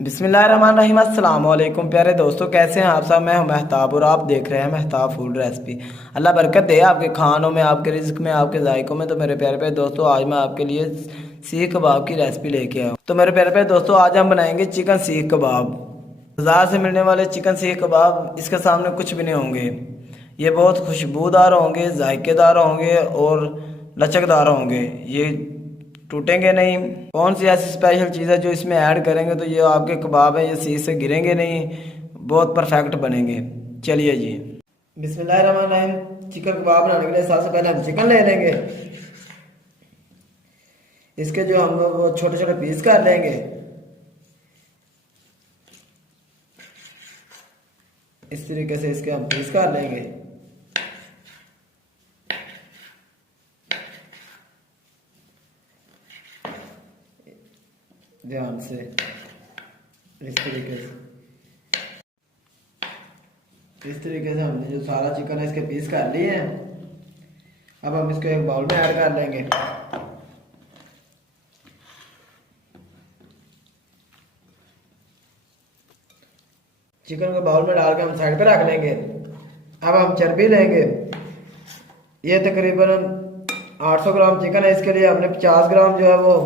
बिस्मिल्लाहिर्रहमानिर्रहीम। अस्सलाम वालेकुम प्यारे दोस्तों, कैसे हैं आप सब। मैं हूं महताब और आप देख रहे हैं महताब फूड रेसिपी। अल्लाह बरकत दे आपके खानों में, आपके रिज्क में, आपके जायकों में। तो मेरे प्यारे प्यारे दोस्तों, आज मैं आपके लिए सीख कबाब की रेसिपी लेके आया हूँ। तो मेरे प्यारे प्यारे दोस्तों, आज हम बनाएंगे चिकन सीख कबाब। बाज़ार से मिलने वाले चिकन सीख कबाब इसके सामने कुछ भी नहीं होंगे। ये बहुत खुशबूदार होंगे, जायकेदार होंगे और लचकदार होंगे। ये टूटेंगे नहीं। कौन सी ऐसी स्पेशल चीज़ है जो इसमें ऐड करेंगे तो ये आपके कबाब हैं, ये सीध से गिरेंगे नहीं, बहुत परफेक्ट बनेंगे। चलिए जी, बिस्मिल्लाहिर्रहमानिर्रहीम। चिकन कबाब बनाने के लिए सबसे पहले हम चिकन ले लेंगे। इसके जो हम वो छोटे छोटे पीस कर लेंगे। इस तरीके से इसके हम पीस कर लेंगे। ध्यान से इस तरीके से हमने जो सारा चिकन है इसके पीस कर लिए हैं। अब हम इसको एक बाउल में ऐड कर लेंगे। चिकन को बाउल में डाल के हम साइड पे रख लेंगे। अब हम चर्बी लेंगे। ये तकरीबन 800 ग्राम चिकन है, इसके लिए हमने 50 ग्राम जो है वो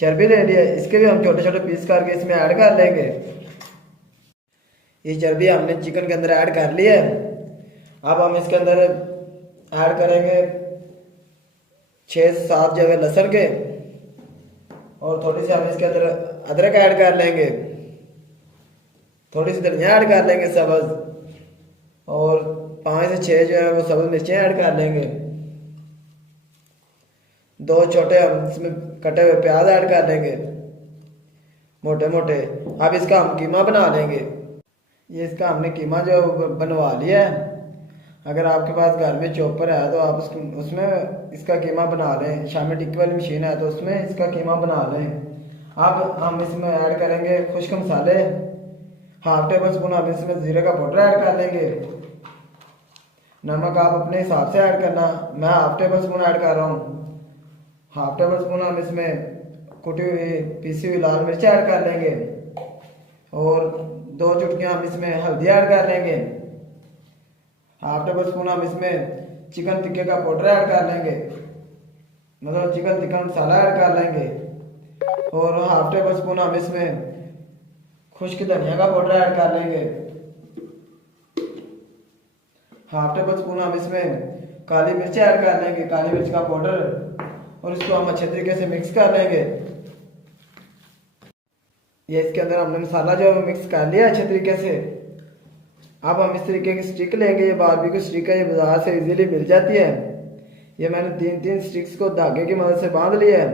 चर्बी ले लिया। इसके भी हम छोटे छोटे पीस करके इसमें ऐड कर लेंगे। ये चर्बी हमने चिकन के अंदर ऐड कर ली है। अब हम इसके अंदर ऐड करेंगे 6 से 7 जो है लहसुन के, और थोड़ी सी हम इसके अंदर अदरक ऐड कर लेंगे। थोड़ी सी धनिया ऐड कर लेंगे सब्ज, और 5 से 6 जो है वो सब्ज मिर्चें ऐड कर लेंगे। 2 छोटे हम इसमें कटे हुए प्याज ऐड कर लेंगे, मोटे मोटे। अब इसका हम कीमा बना लेंगे। ये इसका हमने कीमा जो बनवा लिया है। अगर आपके पास घर में चॉपर है तो आप उसमें इसका कीमा बना लें। शामी टिक्की वाली मशीन है तो उसमें इसका कीमा बना लें। अब हम इसमें ऐड करेंगे खुश्क मसाले। 1/2 टेबल स्पून हम इसमें जीरे का पाउडर ऐड कर लेंगे। नमक आप अपने हिसाब से ऐड करना, मैं 1/2 टेबल स्पून ऐड कर रहा हूँ। 1/2 टेबल स्पून हम इसमें कुटी हुई पीसी हुई लाल मिर्च ऐड कर लेंगे, और 2 चुटकियाँ हम इसमें हल्दी ऐड कर लेंगे। 1/2 टेबल स्पून हम इसमें चिकन टिक्के का पाउडर ऐड कर लेंगे, मतलब चिकन टिक्का मसाला ऐड कर लेंगे, और 1/2 टेबल स्पून हम इसमें खुश्क धनिया का पाउडर ऐड कर लेंगे। 1/2 टेबल स्पून हम इसमें काली मिर्च ऐड कर लेंगे, काली मिर्च का पाउडर, और इसको हम अच्छे तरीके से मिक्स कर लेंगे। ये इसके अंदर हमने मसाला जो है मिक्स कर लिया अच्छे तरीके से। अब हम इस तरीके की स्टिक लेंगे। ये बारबेक्यू स्टिक है, ये बाजार से इजीली मिल जाती है। ये मैंने 3-3 स्टिक्स को धागे की मदद से बांध लिया है।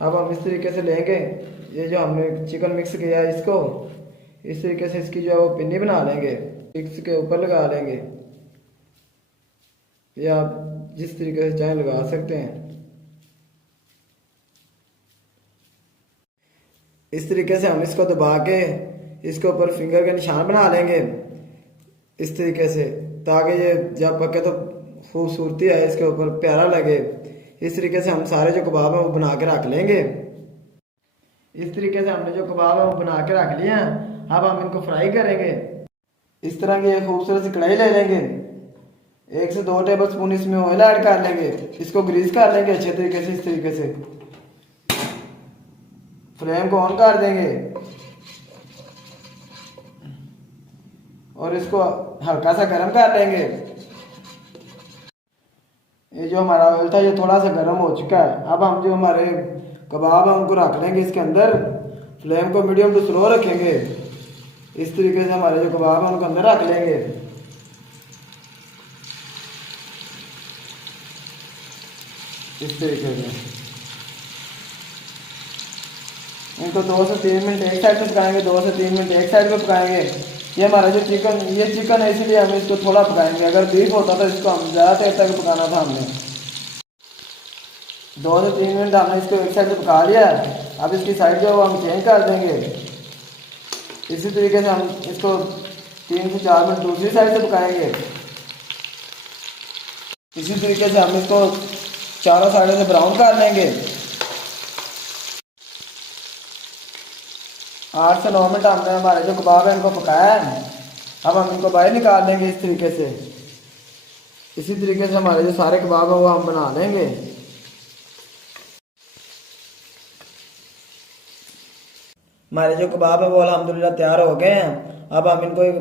अब हम इस तरीके से लेंगे, ये जो हमने चिकन मिक्स किया है इसको इस तरीके से इसकी जो है वो पिन्नी बना लेंगे, स्टिक्स के ऊपर लगा लेंगे। ये आप जिस तरीके से चाहें लगा सकते हैं। इस तरीके से हम इसको दबा के इसके ऊपर फिंगर के निशान बना लेंगे इस तरीके से, ताकि ये जब पके तो खूबसूरती है इसके ऊपर, प्यारा लगे। इस तरीके से हम सारे जो कबाब हैं वो बना के रख लेंगे। इस तरीके से हमने जो कबाब है वो बना के रख लिए हैं। अब हम इनको फ्राई करेंगे। इस तरह की एक खूबसूरत सी कढ़ाई ले लेंगे। 1 से 2 टेबल स्पून इसमें ऑयल ऐड कर लेंगे। इसको ग्रीस कर लेंगे अच्छे तरीके से। इस तरीके से फ्लेम को ऑन कर देंगे, और इसको हल्का सा गर्म कर लेंगे। ये जो हमारा ऑयल था ये थोड़ा सा गर्म हो चुका है। अब हम जो हमारे कबाब है उनको रख लेंगे इसके अंदर। फ्लेम को मीडियम टू स्लो रखेंगे। इस तरीके से हमारे जो कबाब है उनको अंदर रख लेंगे। इस तरीके से इनको 2 से 3 मिनट एक साइड पे पकाएंगे, 2 से 3 मिनट एक साइड पे पकाएंगे। ये हमारा जो ये चिकन है इसीलिए हम इसको थोड़ा पकाएंगे। अगर बीफ होता तो इसको हम ज़्यादा देर तक पकाना था हमने। 2 से 3 मिनट हमने इसको एक साइड पे पका लिया। अब इसकी साइड जो हम चेंज कर देंगे। इसी तरीके से हम इसको 3 से 4 मिनट दूसरी साइड से पकाएंगे। इसी तरीके से हम इसको चारों साइडों से ब्राउन कर लेंगे। 8 से 9 मिनट हमने हमारे जो कबाब है इनको पकाया है। अब हम इनको बाहर निकाल लेंगे इस तरीके से। इसी तरीके से हमारे जो सारे कबाब हैं वो हम बना लेंगे। हमारे जो कबाब है वो अल्हम्दुलिल्लाह तैयार हो गए हैं। अब हम इनको एक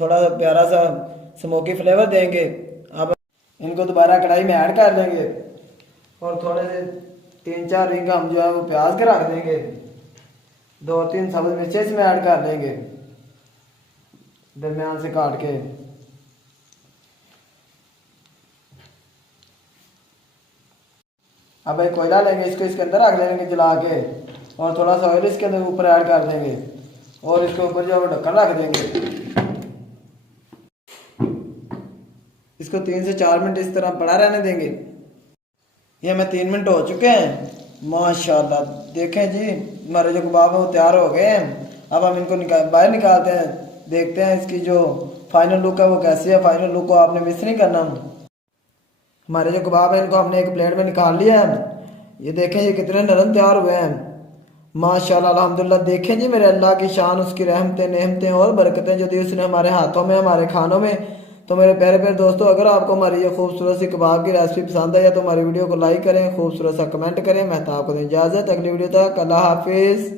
थोड़ा सा प्यारा सा स्मोकी फ्लेवर देंगे। अब इनको दोबारा कढ़ाई में ऐड कर देंगे और थोड़े से 3-4 रिंग हम जो है वो प्याज के रख देंगे। 2-3 सब्ज मिर्चें इसमें ऐड कर देंगे दरमियान से काट के। अब एक कोयला लेंगे, इसको इसके अंदर रख लेंगे जला के और थोड़ा सा ऑयल इसके अंदर ऊपर ऐड कर देंगे और इसके ऊपर जो है वो ढक्कन रख देंगे। इसको 3 से 4 मिनट इस तरह पड़ा रहने देंगे। ये हमें 3 मिनट हो चुके हैं माशाल्लाह। देखें जी हमारे जो कबाब है वो तैयार हो गए हैं। अब हम इनको बाहर निकालते हैं, देखते हैं इसकी जो फाइनल लुक है वो कैसी है। फाइनल लुक को आपने मिस नहीं करना। हमारे जो कबाब है इनको हमने एक प्लेट में निकाल लिया है। ये देखें ये कितने नरम तैयार हुए हैं माशाल्लाह अल्हम्दुलिल्लाह। देखें जी मेरे अल्लाह की शान, उसकी रहमतें नेमतें और बरकतें जो दी उसने हमारे हाथों में, हमारे खानों में। तो मेरे प्यारे प्यारे दोस्तों, अगर आपको हमारी ये खूबसूरत सी कबाब की रेसिपी पसंद है तो हमारी वीडियो को लाइक करें, खूबसूरत सा कमेंट करें। मैं तो आपको इजाज़त, अगली वीडियो तक अल्लाह हाफिज़।